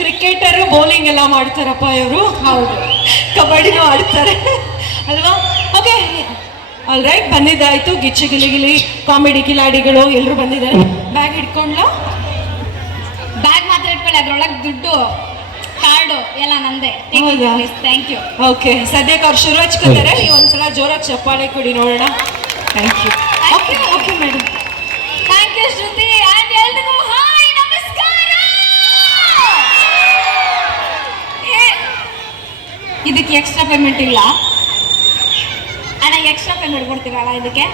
Cricketer bowling ಎಲ್ಲ ಮಾಡ್ತಾರಪ್ಪ ಇವರು. ಹೌದು, ಕಬಡ್ಡಿನೂ ಆಡ್ತಾರೆ ಅಲ್ವಾ? ಓಕೆ, ಆಲ್ ರೈಟ್, ಬಂದಿದ್ದಾಯ್ತು. ಗಿಚ್ಚಿ ಗಿಲಿ ಕಾಮಿಡಿ ಕಿಲಾಡಿಗಳು ಎಲ್ಲರೂ ಬಂದಿದ್ದಾರೆ. ಬ್ಯಾಗ್ ಇಟ್ಕೊಂಡ್ಲಾ? ಬ್ಯಾಗ್ ಮಾತ್ರ ಇಟ್ಕೊಳ್ಳಿ, ಅದ್ರೊಳಗೆ ದುಡ್ಡು ಕಾರ್ಡು ಎಲ್ಲ ನಂದೆ. ಹೌದಾ? Thank you. ಓಕೆ, ಸದ್ಯಕ್ಕೆ ಅವ್ರು ಶುರು ಹಚ್ಕೋತಾರೆ. ನೀವು ಒಂದ್ಸಲ ಜೋರಾಗಿ ಚಪ್ಪಾಳೆ ಕೊಡಿ ನೋಡೋಣ. Thank you. Okay okay madam, thank you Shruti. And ಎಲ್ರಿಗೂ ಹಾಯ್, ನಮಸ್ಕಾರ. ಇದಕ್ಕೆ ಎಕ್ಸ್ಟ್ರಾ ಪೇಮೆಂಟ್ ಇಲ್ಲ ಅಣ್ಣ? ಎಕ್ಸ್ಟ್ರಾ ಪೇಮೆಂಟ್ ಕೊಡ್ತೀರಲ್ಲ ಇದಕ್ಕೆ?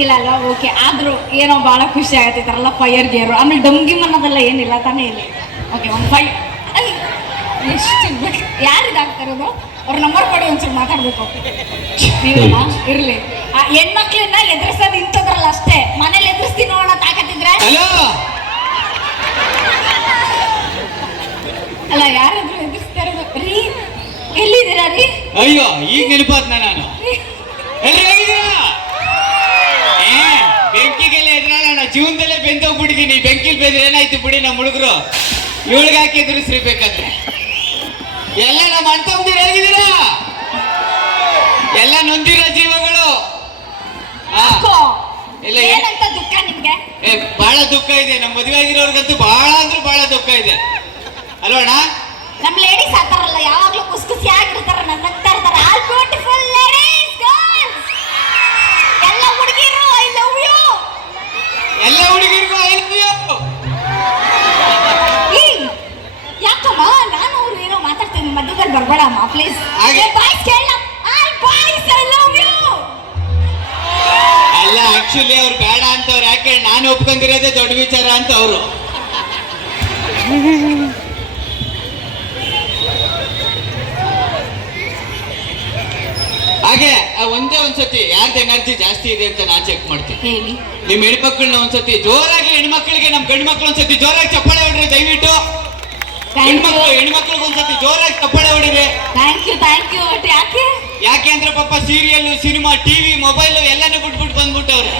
ಇಲ್ಲ ಅಲ್ಲ, ಓಕೆ. ಆದರೂ ಏನೋ ಭಾಳ ಖುಷಿ ಆಗತ್ತೆ ಈ ಥರ ಎಲ್ಲ ಫೈರ್ ಗೇರು. ಆಮೇಲೆ ಡಮ್ಗಿಮ್ ಅನ್ನೋದೆಲ್ಲ ಏನಿಲ್ಲ ತಾನೇ ಇಲ್ಲಿ? ಓಕೆ, ಒಂದು ಎಷ್ಟು ಯಾರು ಇದಾಗ್ತಾರೋದು? ಅವ್ರ ನಂಬರ್ ಕೊಡಿ, ಒಂಚೂರು ಮಾತಾಡ್ಬೇಕು. ನೀವಲ್ಲ ಇರಲಿ. ಆ ಹೆಣ್ಮಕ್ಳನ್ನ ಎದುರಿಸೋದು ಇಂಥದ್ರಲ್ಲ ಅಷ್ಟೇ. ಮನೇಲಿ ಎದುರಿಸ್ತೀನಿ ನೋಡೋಣ ತಾಕತ್ತಿದ್ರೆ. ಅಲ್ಲ, ಯಾರಾದ್ರೂ ಎದುರಿಸ್ತಾ ಇರೋದು ರೀ? ಎಲ್ಲಿದ್ದೀರಾ ರೀ? ಅಯ್ಯೋ, ಈಗ ನೆನಪಾತ್ನ ನಾನು. ಬೆಂಕಿಗೆಲ್ಲ ಎದುರಾಳ ಜೀವನದಲ್ಲೇ ಬೆಂದೋಗ್ಬಿಟ್ಟಿದ್ದೀನಿ. ಬೆಂಕಿಲ್ ಬೆಂದ್ರೆ ಏನಾಯ್ತು ಬಿಡಿ, ನಮ್ಮ ಹುಡುಗರು ಇವಳಿಗೆ ಹಾಕಿ ಎದುರಿಸ್ರಿ ಬೇಕಾದ್ರೆ. ಎಲ್ಲ ನಮ್ಮ ಅಣ್ಣ ತಮ್ಮದಿರು ಹೇಗಿದ್ದೀರಾ? ಎಲ್ಲ ನೊಂದಿರೋ ಜೀವಗಳು. ಇಲ್ಲ, ಏನಂತ ದುಃಖ ನಿಮ್ಗೆ? ಬಹಳ ದುಃಖ ಇದೆ. ನಮ್ಮ ಮದುವೆ ಆಗಿರೋರ್ಗಂತೂ ಬಹಳ ಅಂದ್ರೆ ಬಹಳ ದುಃಖ ಇದೆ ಅಲ್ವಣ್ಣ? ನಮ್ಮ ಲೇಡೀಸ್ ಆತಾರಲ್ಲ, ಯಾವಾಗ್ಲೂ ಕುಸ್ಕುಸಿ ಆಗಿರ್ತಾರ, ನಗ್ತಾ ಇರ್ತಾರ. ಆಲ್ ಬ್ಯೂಟಿಫುಲ್ ಲೇಡೀಸ್, ಗರ್ಲ್ಸ್, ಎಲ್ಲ ಹುಡುಗಿರು ಐ ಲವ್ ಯು. ಎಲ್ಲ ಹುಡುಗಿರಿಗೂ ಐ ಲವ್ ಯು. ಯಾಕಮ್ಮ? ನಾನು ಅವ್ರು ಏನೋ ಮಾತಾಡ್ತೀನಿ, ಮಧ್ಯದಲ್ಲಿ ಬರ್ಬೇಡಮ್ಮ ಪ್ಲೀಸ್. ಬಾಯ್ಸ್ ಕೇಳ, all boys I love you. ಅಲ್ಲ, ಆಕ್ಚುಲಿ ಅವ್ರು ಬೇಡ ಅಂತವ್ರು. ಯಾಕೆ? ನಾನು ಒಪ್ಕೊಂಡಿರೋದೇ ದೊಡ್ಡ ವಿಚಾರ ಅಂತ ಅವರು. ಹಾಗೆ ಒಂದೇ ಒಂದ್ಸತಿ ಯಾರ್ದು ಎನರ್ಜಿ ಜಾಸ್ತಿ ಇದೆ ಅಂತ ನಾನು ಚೆಕ್ ಮಾಡ್ತೀನಿ. ಹೇಳಿ. ನಿಮ್ ಹೆಣ್ಮಕ್ಳನ್ನ ಒಂದ್ಸತಿ ಜೋರಾಗಿ, ಹೆಣ್ಮಕ್ಳಿಗೆ ನಮ್ ಗಂಡು ಮಕ್ಳು ಒಂದ್ಸತಿ ಜೋರಾಗಿ ಚಪ್ಪಾಳೆ ಹೊಡ್ರಿ ದಯವಿಟ್ಟು. ಹೆಣ್ಮಕ್ಳಿಗೆ ಒಂದ್ಸತಿ ಜೋರಾಗಿ ಚಪ್ಪಾಳೆ ಹೊಡಿರಿ. Thank you. ಬಟ್ ಯಾಕೆ ಅಂದ್ರೆ ಪಾಪ ಸೀರಿಯಲ್, ಸಿನಿಮಾ, ಟಿವಿ, ಮೊಬೈಲ್ ಎಲ್ಲಾನು ಬಿಟ್ಬಿಟ್ಟು ಬಂದ್ಬಿಟ್ಟವ್ರೆ.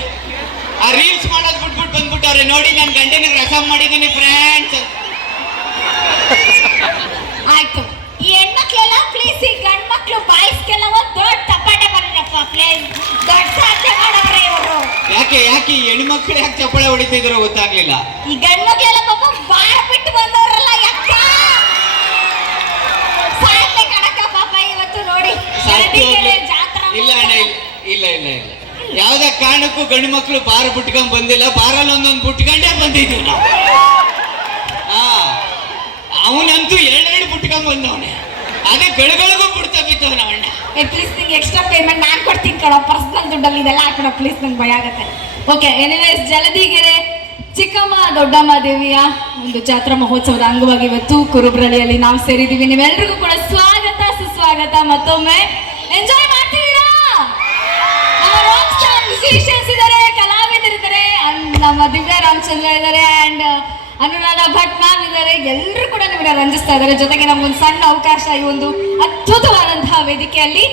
ಆ ರೀಲ್ಸ್ ಮಾಡೋದು ಬಿಟ್ಬಿಟ್ಟು ಬಂದ್ಬಿಟ್ಟವ್ರೆ. ನೋಡಿ, ನಾನು ಗಂಡನಿಗೆ ರಸಂ ಮಾಡಿದ್ದೀನಿ ಫ್ರೆಂಡ್ಸ್. ಆಯ್ತು, ಈ ಹೆಣ್ಮಕ್ಳೆಲ್ಲ ಪ್ಲೀಸ್, ಈ ಗಂಡ್ ಮಕ್ಳು ಬಾಯ್ಸ್ಗೆಲ್ಲ ಒಂದು ದೊಡ್ಡ ತಪಾಟೆ ಬರೀರಪ್ಪ ಪ್ಲೀಸ್. ದೊಡ್ಡ ಸಾಧ್ಯ ಮಾಡವ್ರೆ ಇವರು. ಯಾಕೆ ಈ ಹೆಣ್ಮಕ್ಳು ಯಾಕೆ ಚಪ್ಪಾಳೆ ಹೊಡಿತಿದ್ರು ಗೊತ್ತಾಗ್ಲಿಲ್ಲ. ಈ ಗಂಡ್ ಮಕ್ಳೆಲ್ಲ ಪಾಪ ಬಾರ್ ಬಿಟ್ಟು ಬಂದವರಲ್ಲ, ಯಾಕ ಸಾಧ್ಯ ಕಣಕ ಪಾಪ ಇವತ್ತು ನೋಡಿ. ಇಲ್ಲ ಅಣ್ಣ, ಇಲ್ಲ ಯಾವ್ದೇ ಕಾರಣಕ್ಕೂ ಗಂಡು ಮಕ್ಳು ಬಾರ್ ಬಿಟ್ಕೊಂಡ್ ಬಂದಿಲ್ಲ. ಬಾರಲ್ಲಿ ಒಂದೊಂದು ಬಿಟ್ಕೊಂಡೇ ಬಂದಿದ್ವಿ ನಾವು. ಅವನಂತೂ ಎರಡೆರಡು ಬಿಟ್ಕೊಂಡ್ ಬಂದವನೆ. ಅದೇ ಗಳಿಗಳಿಗೂ ಬಿಡ್ತಾ ಬಿದ್ದವನ ಅಣ್ಣ. ಪ್ಲೀಸ್, ನಿಂಗೆ ಎಕ್ಸ್ಟ್ರಾ ಪೇಮೆಂಟ್ ನಾನು ಕೊಡ್ತೀನಿ ಕಣೋ. ಪರ್ಸನಲ್ ದುಡ್ಡಲ್ಲಿ ಇದೆಲ್ಲ ಹಾಕೋಣ ಪ್ಲೀಸ್, ನಂಗೆ ಭಯ ಆಗತ್ತೆ. ಓಕೆ, ಎನಿವೇಸ್, ಜಲದಿಗೆರೆ ಚಿಕ್ಕಮ್ಮ ದೊಡ್ಡಮ್ಮ ದೇವಿಯ ಒಂದು ಜಾತ್ರಾ ಮಹೋತ್ಸವದ ಅಂಗವಾಗಿ ಇವತ್ತು ಕುರುಬ್ರಳ್ಳಿಯಲ್ಲಿ ನಾವು ಸೇರಿದ್ದೀವಿ. ನೀವೆಲ್ರಿಗೂ ಕೂಡ ಸ್ವಾಗತ ಸುಸ್ವಾಗತ. ಮತ್ತೊಮ್ಮೆ ಎಂಜಾಯ್ ಮಾಡ್ತಿದ್ದೀರಾ? ನಮ್ಮ ರಾಕ್ ಸ್ಟಾರ್ ಮ್ಯೂಸಿಷಿಯನ್ಸ್ ಇದ್ದಾರೆ, ಕಲಾವಿದರಿದ್ದಾರೆ, ನಮ್ಮ ದಿವ್ಯಾ ರಾಮಚಂದ್ರ ಇದ್ದಾರೆ, ಅಂಡ್ ಅನುರಾಧ ಭಟ್ ಮ್ಯಾಮ್ ಇದ್ದಾರೆ. ಎಲ್ಲರೂ ಕೂಡ ನಿಮ್ಮನ್ನ ರಂಜಿಸ್ತಾ ಇದ್ದಾರೆ. ಜೊತೆಗೆ ನಮ್ಗೊಂದು ಸಣ್ಣ ಅವಕಾಶ ಈ ಒಂದು ಅದ್ಭುತವಾದಂತಹ ವೇದಿಕೆಯಲ್ಲಿ